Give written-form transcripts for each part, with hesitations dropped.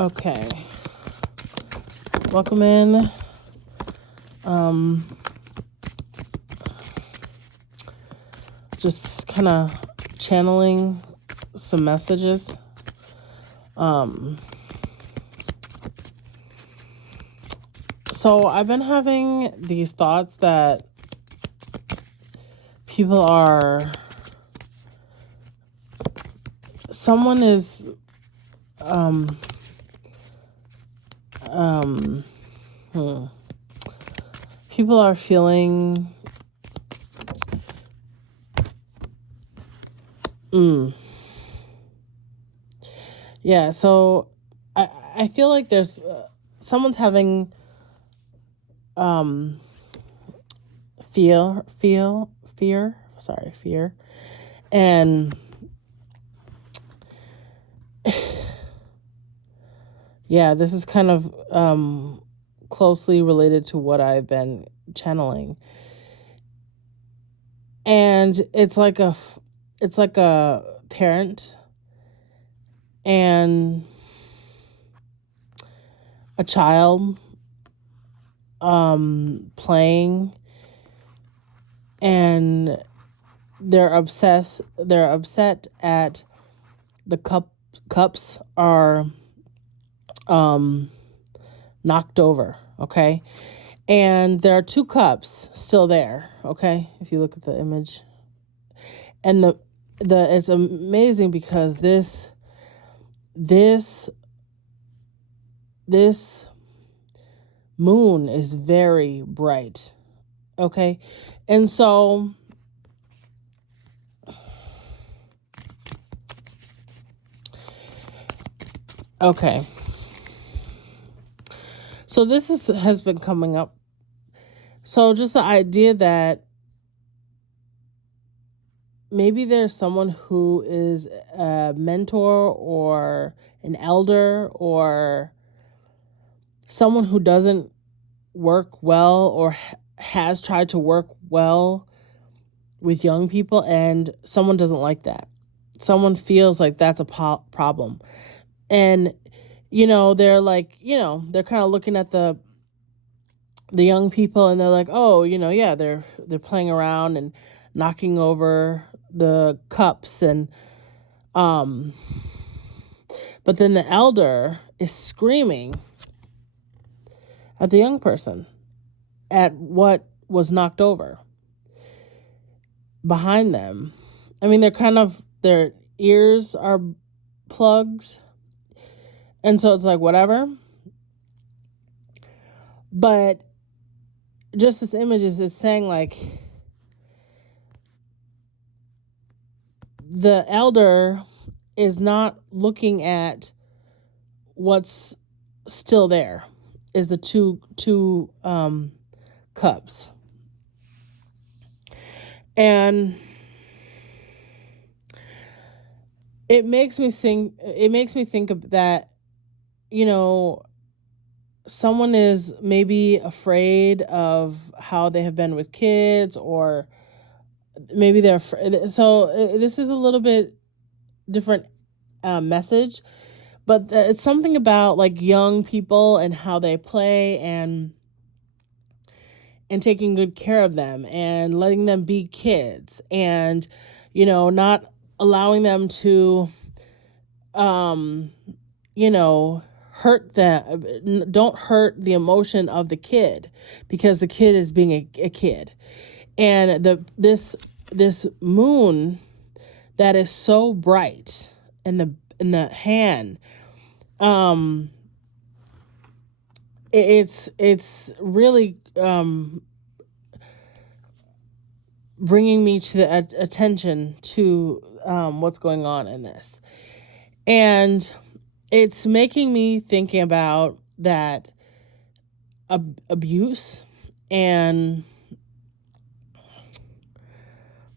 Okay. Welcome in. Just kind of channeling some messages. So I've been having these thoughts that people are, someone is, people are feeling, yeah, so I feel like there's, someone's having, fear. And yeah, this is kind of, closely related to what I've been channeling. And it's like a parent and a child playing, and they're upset at the cups are knocked over, okay? And there are two cups still there, okay? If you look at the image. And the it's amazing because this moon is very bright, okay? And so okay. So this has been coming up. So just the idea that maybe there's someone who is a mentor or an elder or someone who doesn't work well or has tried to work well with young people, and someone doesn't like that. Someone feels like that's a problem. And, they're like, they're kind of looking at the young people, and they're like, oh, yeah, they're playing around and knocking over the cups, and but then the elder is screaming at the young person at what was knocked over behind them. I mean, their ears are plugged, and so it's like whatever. But just this image is saying, like, the elder is not looking at what's still there, is the two cups. And it makes me think of that, someone is maybe afraid of how they have been with kids, or maybe they're afraid. So this is a little bit different message, but it's something about like young people and how they play, and taking good care of them and letting them be kids, and not allowing them to hurt them. Don't hurt the emotion of the kid, because the kid is being a kid. And this moon that is so bright in the hand, it's really bringing me to the attention to what's going on in this. And it's making me thinking about that abuse and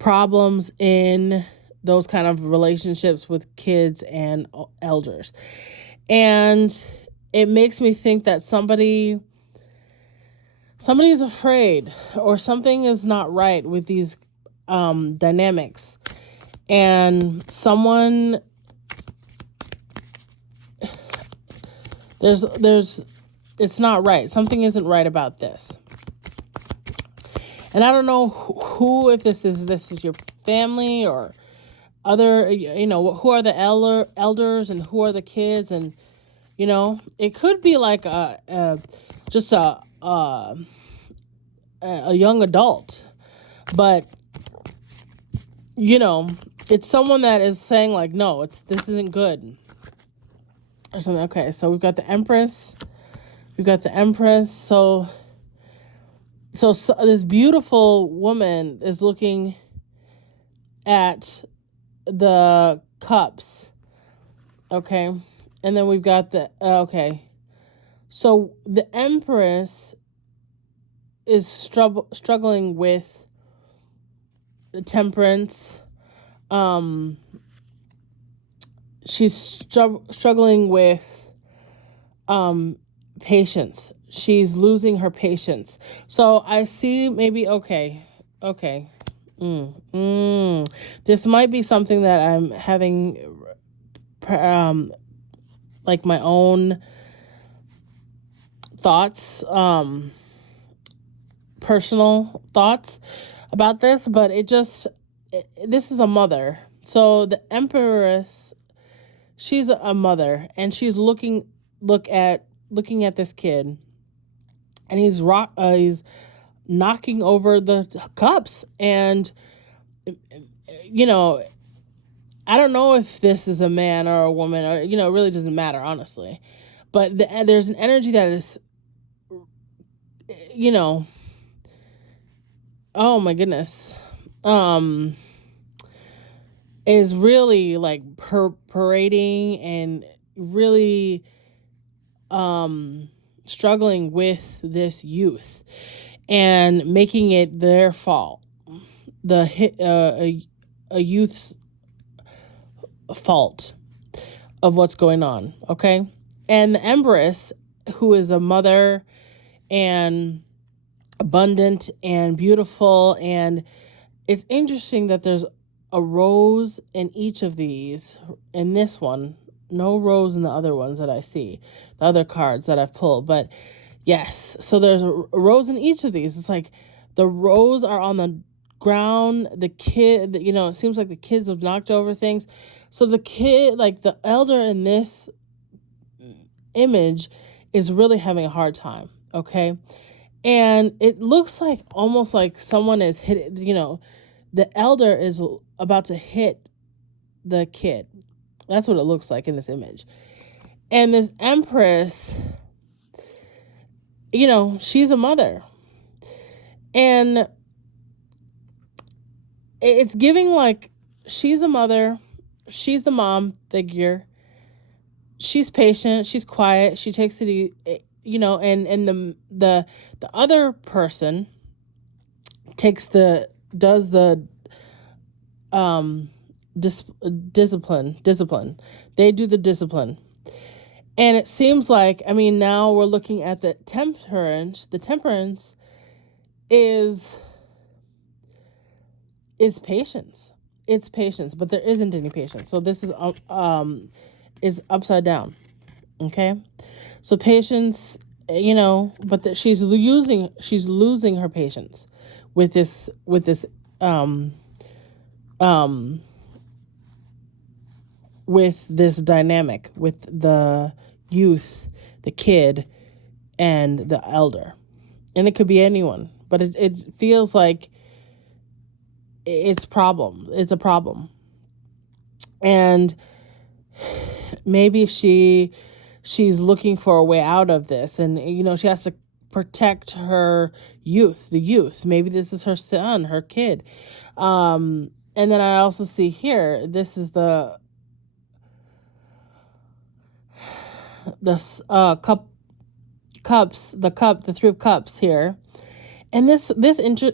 problems in those kind of relationships with kids and elders. And it makes me think that somebody is afraid, or something is not right with these dynamics, and someone there's it's not right. Something isn't right about this. And I don't know who, if this is your family or other, who are the elders and who are the kids, and it could be like just a young adult, but it's someone that is saying like, no, this isn't good or something. Okay, so we've got the Empress. So this beautiful woman is looking at the cups. Okay. And then we've got the, okay. So the Empress is struggling with the temperance. She's struggling with patience. She's losing her patience. So I see maybe, okay. This might be something that I'm having, like my own thoughts, personal thoughts about this, but this is a mother. So the Empress, she's a mother, and she's looking at this kid, and he's knocking over the cups, and I don't know if this is a man or a woman, or it really doesn't matter, honestly, but there's an energy that is, oh my goodness, is really like parading and really struggling with this youth and making it their fault, a youth's fault of what's going on. Okay. And the Empress, who is a mother and abundant and beautiful, and it's interesting that there's a rose in each of these. In this one, no rose in the other ones that I see, the other cards that I've pulled, but yes, so there's a rose in each of these. It's like the rose are on the ground. The kid, it seems like the kids have knocked over things. So the kid, like the elder in this image, is really having a hard time. Okay. And it looks like almost like someone is hit, the elder is about to hit the kid. That's what it looks like in this image. And this Empress, she's a mother. And it's giving like she's a mother, she's the mom figure. She's patient, she's quiet, she takes it, and the other person does the discipline. They do the discipline. And it seems like, now we're looking at the temperance. The temperance is patience. It's patience, but there isn't any patience. So this is upside down. Okay. So patience, but she's losing her patience with this with this dynamic with the youth, the kid, and the elder. And it could be anyone, but it feels like it's a problem. And maybe she's looking for a way out of this, and she has to protect her youth, the youth. Maybe this is her son, her kid. And then I also see here, this is the Three of Cups here. And this image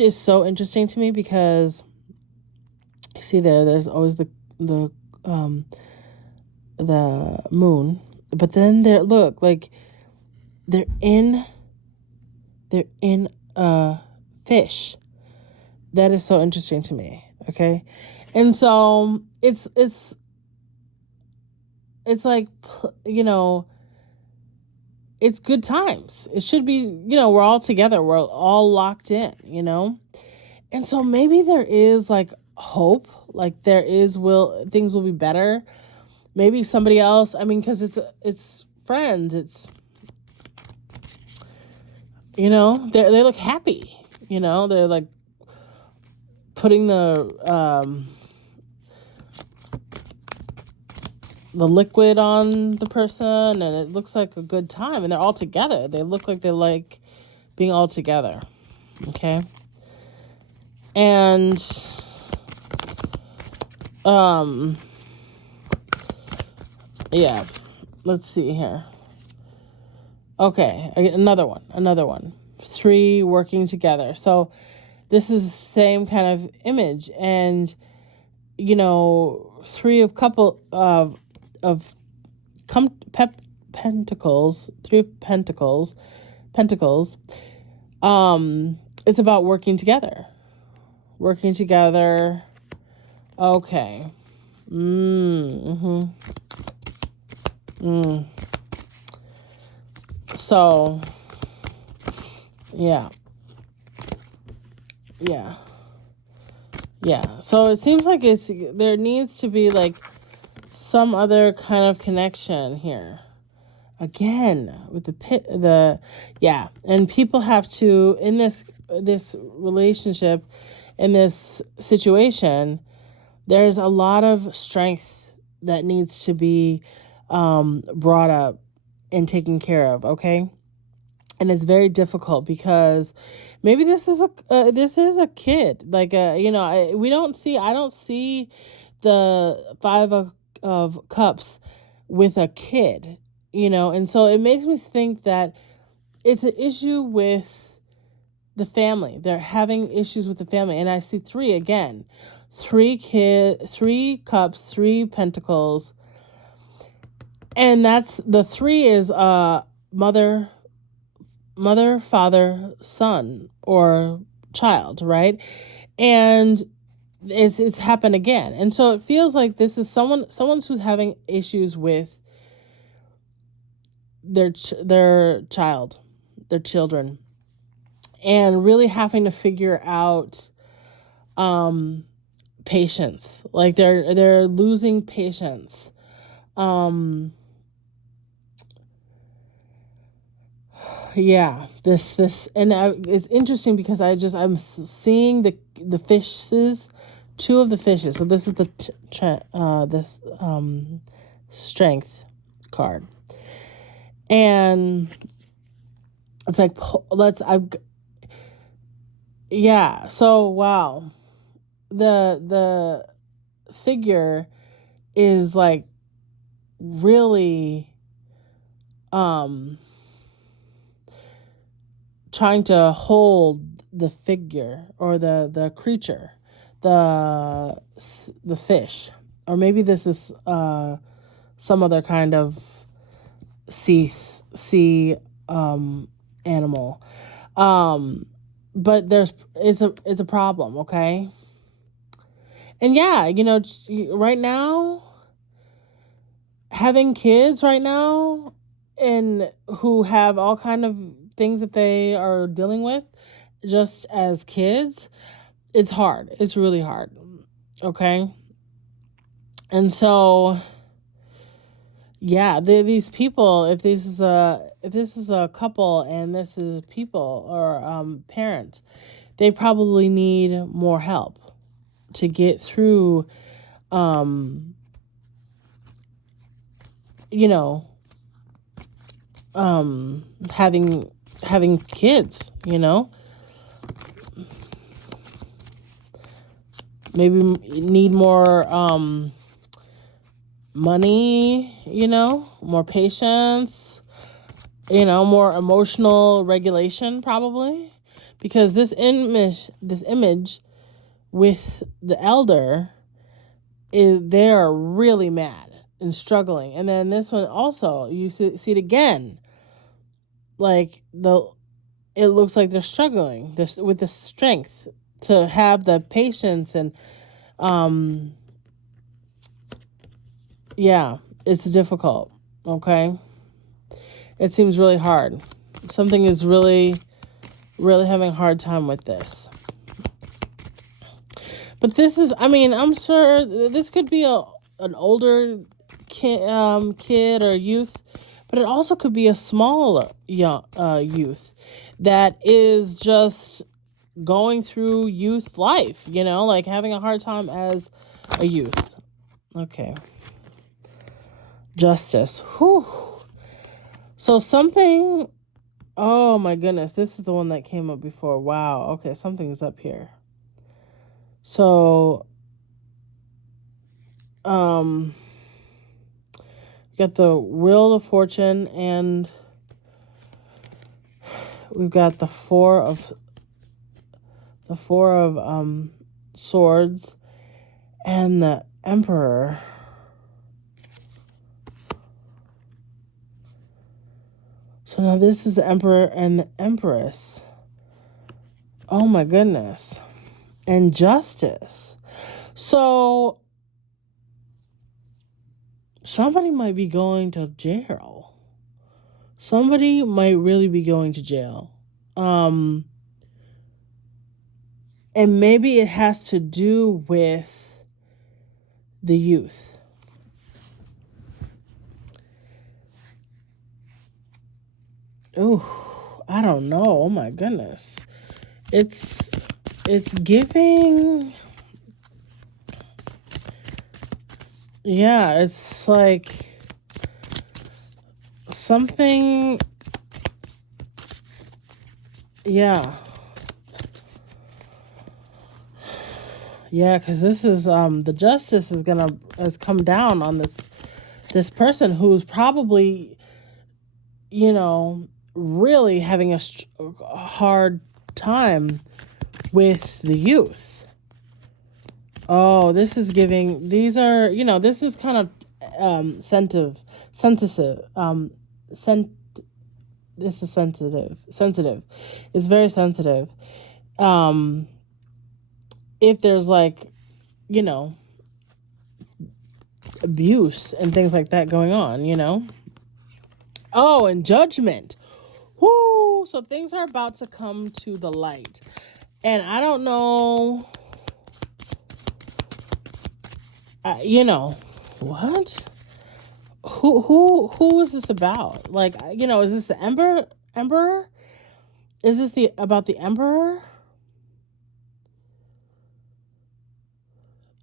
is so interesting to me because you see there's always the moon, but then they're in a fish. That is so interesting to me. Okay. And so it's like, it's good times. It should be, we're all together. We're all locked in. And so maybe there is like hope, like things will be better. Maybe somebody else, I mean, because it's friends, they look happy, they're like putting the liquid on the person, and it looks like a good time, and they're all together. They look like they like being all together. Okay. And yeah, let's see here. Okay, another one. 3 working together. So this is the same kind of image, and 3 of pentacles, 3 of pentacles. It's about working together. Okay. So, yeah. So it seems like there needs to be like some other kind of connection here. Again, with and people have to, in this relationship, in this situation, there's a lot of strength that needs to be brought up and taken care of, okay? And it's very difficult because maybe this is a kid, like I don't see the 5 of cups with a kid, and so it makes me think that it's an issue with the family. They're having issues with the family, and I see 3 again. 3 cups, 3 pentacles, and that's the 3 is mother, father, son, or child, right? And it's happened again, and so it feels like this is someone who's having issues with their child, their children, and really having to figure out patience. Like they're losing patience. Yeah, this and it's interesting because I'm seeing the fishes, 2 of the fishes. So this is this strength card, and it's like yeah. So wow, the figure is like really trying to hold the figure or the creature, the fish, or maybe this is some other kind of sea animal, but it's a problem, okay? And yeah, right now, having kids right now, and who have all kind of things that they are dealing with just as kids, it's hard. It's really hard. Okay. And so, yeah, these people, if this is a couple and this is people or parents, they probably need more help to get through having kids, maybe need more money, more patience, more emotional regulation, probably, because this image with the elder is, they're really mad and struggling. And then this one also, you see it again, like it looks like they're struggling with the strength to have the patience, and yeah, it's difficult, okay? It seems really hard. Something is really, really having a hard time with this. But this is, I mean, I'm sure this could be an older kid or youth, but it also could be a small young youth that is just going through youth life, like having a hard time as a youth. Okay. Justice. Whew. So something, oh my goodness, this is the one that came up before. Wow. Okay, something is up here. So, got the Wheel of Fortune, and we've got the four of swords, and the Emperor. So now this is the Emperor and the Empress. Oh my goodness. And Justice. So somebody might be going to jail. Somebody might really be going to jail. And maybe it has to do with the youth. Oh, I don't know. Oh my goodness. It's giving, yeah, it's like something, yeah, because this is, the justice has come down on this person who's probably, really having a hard time with the youth. Oh, this is giving, these are, this is kind of sensitive. This is sensitive. It's very sensitive. If there's abuse and things like that going on, Oh, and judgment. Whoo! So things are about to come to the light. And I don't know, what? Who is this about? Is this the Emperor? Is this about the Emperor?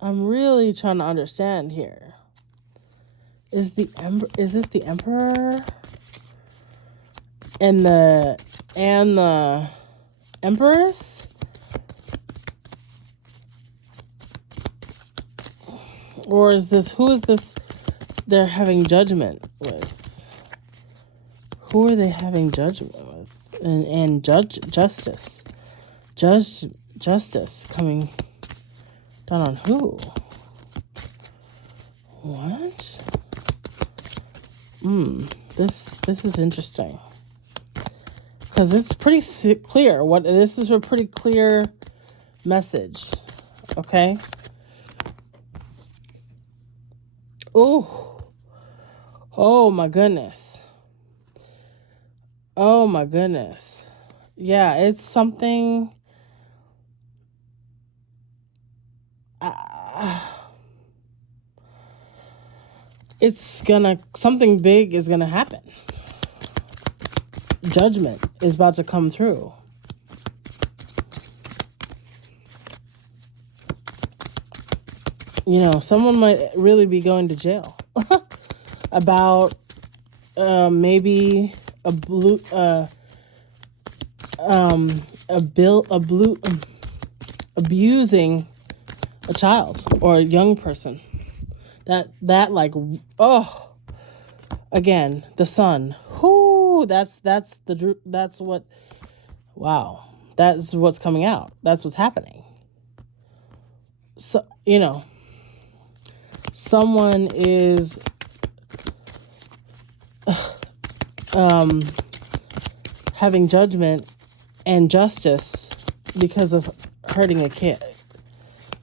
I'm really trying to understand here. Is this the Emperor? And the Empress? Or who is this they're having judgment with? Who are they having judgment with? And justice coming down on who? What? This is interesting. Because it's pretty clear. This is a pretty clear message. Okay? Oh my goodness. Oh my goodness. Yeah, it's something. Something big is gonna happen. Judgment is about to come through. Someone might really be going to jail about maybe abusing a child or a young person. Again, the Sun. Whoo, that's what. Wow, that's what's coming out. That's what's happening. So someone is having judgment and justice because of hurting a kid,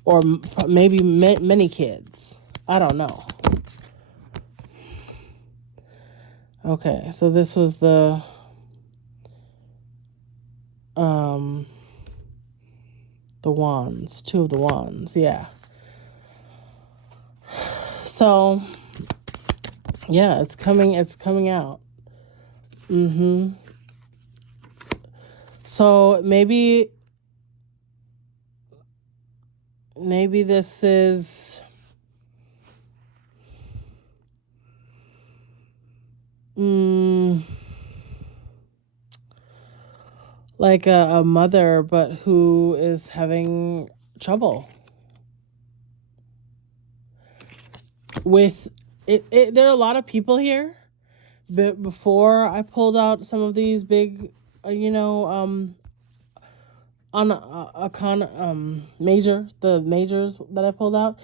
or maybe many kids. I don't know. Okay, so this was the wands, two of the wands, yeah. So yeah, it's coming out. So maybe this is like a mother, but who is having trouble with it. There are a lot of people here. But before I pulled out some of these big, the majors that I pulled out,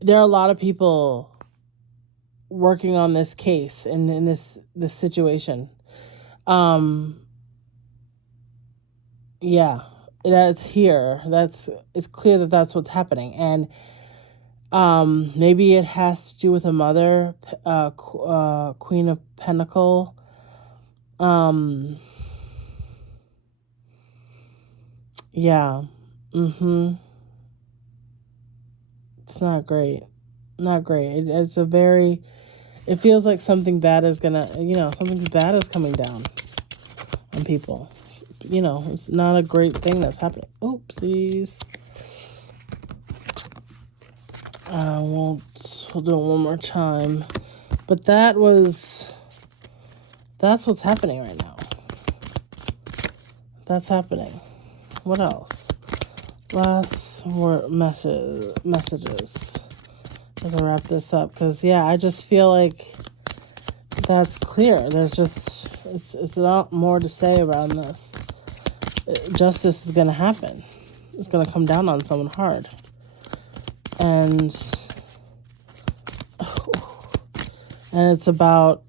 there are a lot of people working on this case and in this situation. Yeah, that's here. It's clear that that's what's happening. And maybe it has to do with a mother, Queen of Pentacle. Yeah. It's not great. Not great. It feels like something bad is something bad is coming down on people. It's not a great thing that's happening. Oopsies. We'll do it one more time. But that's what's happening right now. That's happening. What else? Last word messages. As I wrap this up, because I just feel like that's clear. There's it's not more to say around this. Justice is going to happen. It's going to come down on someone hard. And it's about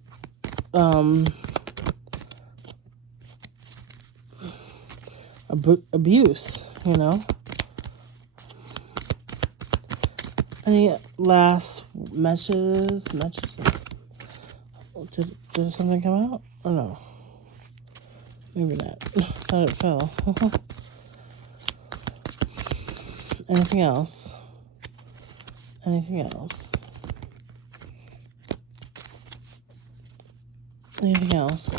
abuse, Any last messages? Did something come out? Oh no. Maybe not. Thought it fell. Anything else? Anything else? Anything else?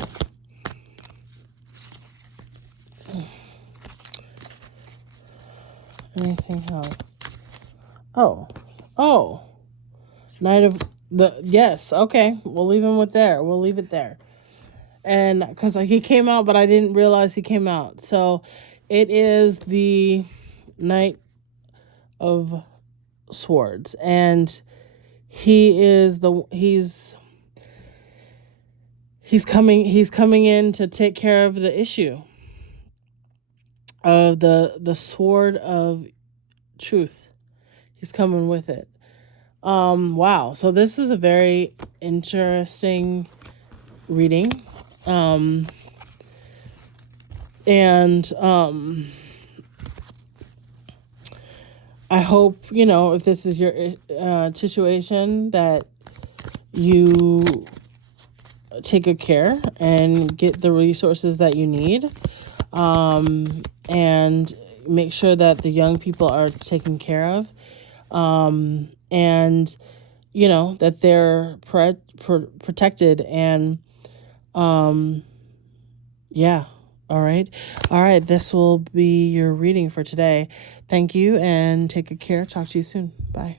Anything else? Oh. Knight of yes, okay. We'll leave him with there. We'll leave it there. And because he came out, but I didn't realize he came out. So it is the Knight of Swords. And he's coming in to take care of the issue of the sword of truth. He's coming with it. Wow. So this is a very interesting reading. I hope, if this is your situation, that you take good care and get the resources that you need, and make sure that the young people are taken care of, and that they're protected. And yeah. All right, this will be your reading for today. Thank you, and take good care. Talk to you soon. Bye.